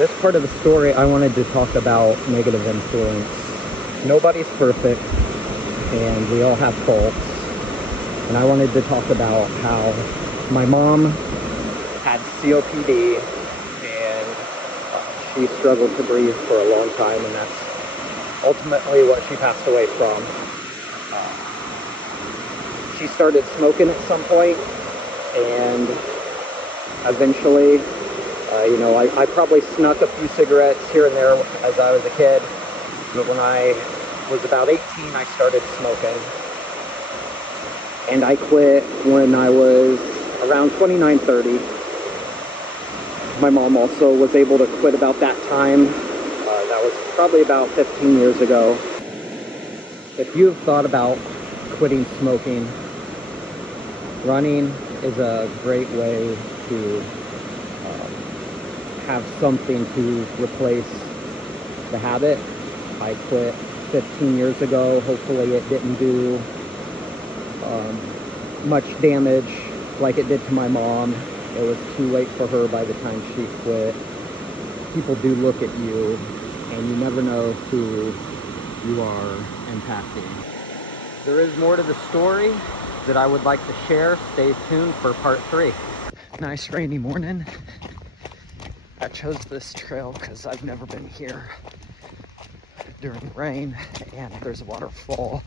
This part of the story, I wanted to talk about negative influence. Nobody's perfect, and we all have faults. And I wanted to talk about how my mom had COPD, and she struggled to breathe for a long time, and that's ultimately what she passed away from. She started smoking at some point, and eventually, I probably snuck a few cigarettes here and there as I was a kid, but when I was about 18, I started smoking. And I quit when I was around 29, 30. My mom also was able to quit about that time. That was probably about 15 years ago. If you've thought about quitting smoking, running is a great way to have something to replace the habit. I quit 15 years ago. Hopefully it didn't do much damage like it did to my mom. It was too late for her by the time she quit. People do look at you, and you never know who you are impacting. There is more to the story that I would like to share. Stay tuned for part 3. Nice rainy morning. I chose this trail because I've never been here during rain, and there's a waterfall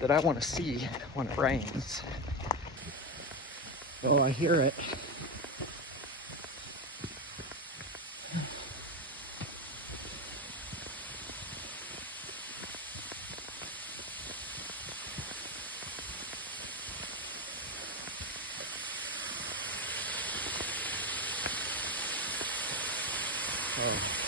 that I want to see when it rains. Oh, I hear it. Oh.